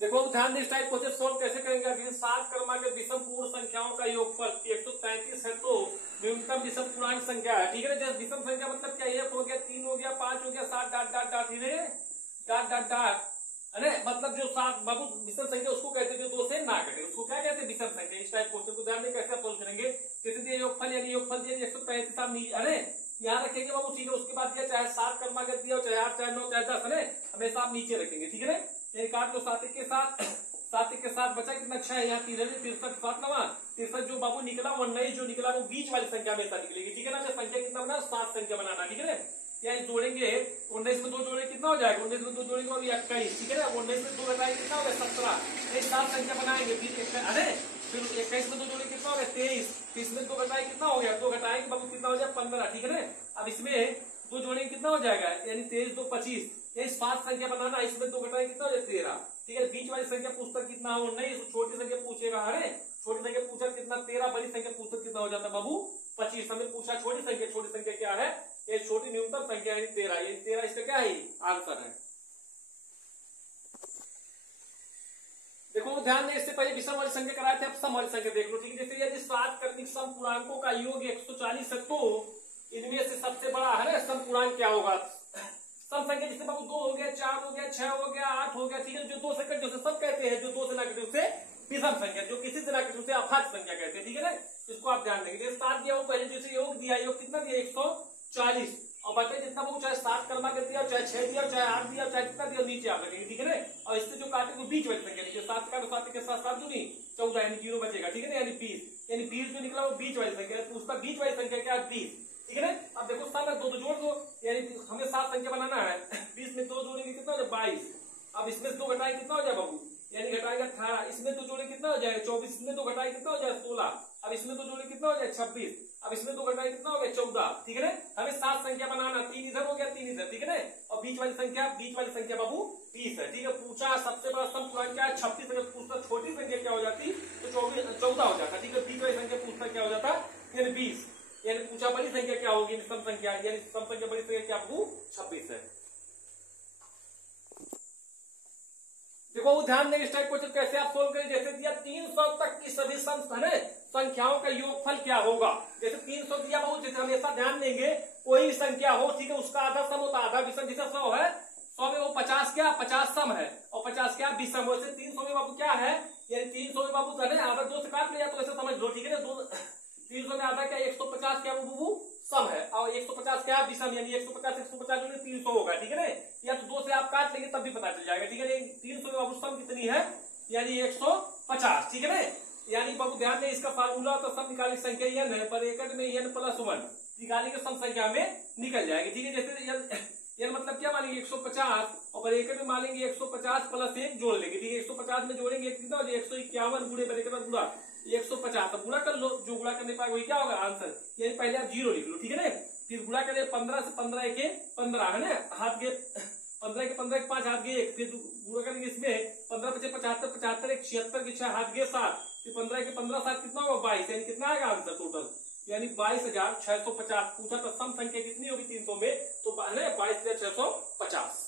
देखो ध्यान दे, इस टाइप क्वेश्चन सोल्व कैसे करेंगे। अभी 7 क्रमांक विषम पूर्ण संख्याओं का योगफल 133 है तो न्यूनतम विषम पूर्णांक संख्या है। ठीक है ना, जैसे विषम संख्या मतलब क्या, 1 हो गया, 3 हो गया, 5 हो गया, 7 dot dot dot dot dot dot, अरे मतलब जो 7 बाबू विषम संख्या उसको कहते हैं जो 2 से ना कटे, उसको क्या कहते हैं, विषम संख्या। इस टाइप क्वेश्चन को ध्यान में कैसे सोल्व करेंगे। जैसे दिया योगफल, यानी योगफल दिया 135, अरे यहाँ रखेंगे बाबू। ठीक है, उसके बाद दिया चाहे 7 क्रमांक दिया, चाहे 8, चाहे 9, चाहे 10, है हमेशा आप नीचे रखेंगे। ठीक है ना, ये काट लो 7 के साथ, 7 के साथ बचा कितना, 6 है। यहाँ 63, 7 नवा 63, जो बाबू निकला वो 19 जो निकला वो बीच वाली संख्या हमेशा निकलेगी। ठीक है ना, संख्या कितना बना, 7 संख्या बनाना। ठीक है ना, यहाँ जोड़ेंगे 19 में 2 जोड़ेंगे कितना हो जाएगा, 19 में 2 जोड़ेंगे अभी 21। ठीक है ना, 19 में 2 घटाएंगे कितना हो गया, 17। 7 संख्या बनाएंगे, अरे फिर 21 में 2 जोड़ेंगे कितना हो गया, 23। 30 में 2 घटाएंगे कितना हो गया, 2 घटाएंगे बाबू कितना हो जाए, 15। ठीक है ना, अब इसमें 2 जोड़ेंगे कितना हो जाएगा, यानी 23 2 25। ये 7 संख्या बनाना, इसमें 2 घटाएंगे कितना हो जाए, 13। ठीक है, बीच वाली संख्या पुस्तक कितना हो, नहीं छोटी संख्या पूछेगा। अरे छोटी संख्या पूछा कितना, 13। बड़ी संख्या पुस्तक कितना हो जाता है बाबू, 25। हमें पूछा छोटी संख्या, छोटी संख्या क्या है, ये छोटी न्यूनतम संख्या यानी 13। ये 13 इसका क्या है, आंसर है। देखो ध्यान दें, इससे पहले विषम वाली संख्या कराए थे, अब सम वाली संख्या देख लो। ठीक है, जैसे यदि 7 क्रमिक सम पूर्णांकों का योग 140 है तो इनमें से सबसे बड़ा है सम पूर्णांक क्या होगा। सम संख्या जैसे बाबू 2 हो गया, 4 हो गया, 6 हो गया, 8 हो गया। ठीक है, जो 2 से कटे उसे सब कहते हैं, जो 2 से ना कटे उसे विषम संख्या, जो किसी से ना कटे उसे अभाज्य संख्या कहते हैं। ठीक है ना, इसको आप ध्यान देंगे। जैसे 7 दिया वो पहले जैसे योग दिया, योग कितना दिया, 140, और बाकी जितना वो चाहे 7 क्रमांक दिया, चाहे 6 दिया, चाहे 8 दिया, चाहे कितना दिया, नीचे आप रखेंगे। ठीक है ना, और इससे जो काटे वो बीच वाली संख्या लीजिए, 7 का 7 के साथ 7 दूनी 14 यानी 0 बचेगा। ठीक है ना, यानी 20, यानी 20 जो निकला वो बीच वाली संख्या, उसका बीच वाली संख्या क्या है, 20। ठीक है ना, अब देखो 7 में 2 जोड़ दो, यानी हमें 7 संख्या बनाना है। 20 में 2 जोड़ेंगे कितना हो जाए, 22। अब इसमें 2 घटाएंगे कितना हो जाए बाबू, यानी घटाएगा 18। इसमें 2 जोड़े कितना हो जाएगा, 24। इसमें 2 घटाएंगे कितना हो जाए, 16। अब इसमें 2 जोड़े कितना हो जाए, 26। अब इसमें 2 घटाएंगे कितना हो गया, 14। ठीक है ना, हमें 7 संख्या बनाना, 3 इधर हो गया, 3 इधर। ठीक है ना, और बीच वाली संख्या बाबू 20 है। ठीक है, पूछा सबसे बड़ा सम पूर्णांक क्या है, 36 है। पूछता छोटी संख्या क्या हो जाती, तो 14 हो जाता। ठीक है, बीच वाली संख्या पूछता क्या हो जाता, यानी 20। यानी पूछा बड़ी संख्या क्या होगी, सम संख्या, यानी सम संख्या बड़ी संख्या क्या बाबू 26 है। देखो वो ध्यान देंगे, इस टाइप क्वेश्चन कैसे आप सोल्व करें। जैसे दिया 300 तक की सभी सम संख्याओं का योगफल क्या होगा। जैसे 300 दिया बहुत, जैसे हमेशा ध्यान देंगे कोई संख्या हो, ठीक है, उसका आधा सम होता है, आधा विषम। जैसे 100 है, 100 में वो 50 क्या, 50 सम है और 50 क्या विषम। वैसे 300 में बाबू क्या है, यानी 300 में बाबू आधा 2 से काट लिया तो ऐसे समझ लो। ठीक है ना, 300 में आधा क्या, 150 क्या बाबू सम है, और 150 क्या विषम, यानी 150 150 जो 300 होगा। ठीक है ना, या तो 2 से आप काट लेंगे तब भी पता चल जाएगा। ठीक है, 300 में बाबू सम कितनी है, यानी 150। ठीक है ना, यानी बाबू ध्यान दें, इसका फार्मूला तो सम निकालने की संख्या n है, पर एकड़ में n + 1 निकालने के सम संख्या में निकल जाएगी। ठीक है, जैसे n मतलब क्या मानेंगे, 150, और पर एकड़ में मानेंगे 150 + 1 जोड़ लेंगे। ठीक है, 150 में जोड़ेंगे कितना हो जाए, 151 गुणे पर एकड़ गुणा 150, तो गुणा कर लो, जो गुणा करने पाएगा वही क्या होगा, आंसर। यानी पहले आप 0 लिख लो। ठीक है ना, फिर गुणा कर 15 से 15 के 15 है ना, हाथ गए 15 के 15 के 5 हाथ गए 1, फिर गुणा करेंगे इसमें 15 × 75 75 1 76 के 6 हाथ गए 7, फिर 15 के 15 7 कितना होगा, 22। यानी कितना आएगा आंसर टोटल, यानी 22,650। पूछा तो सम संख्या कितनी होगी 300 में, तो 22,650।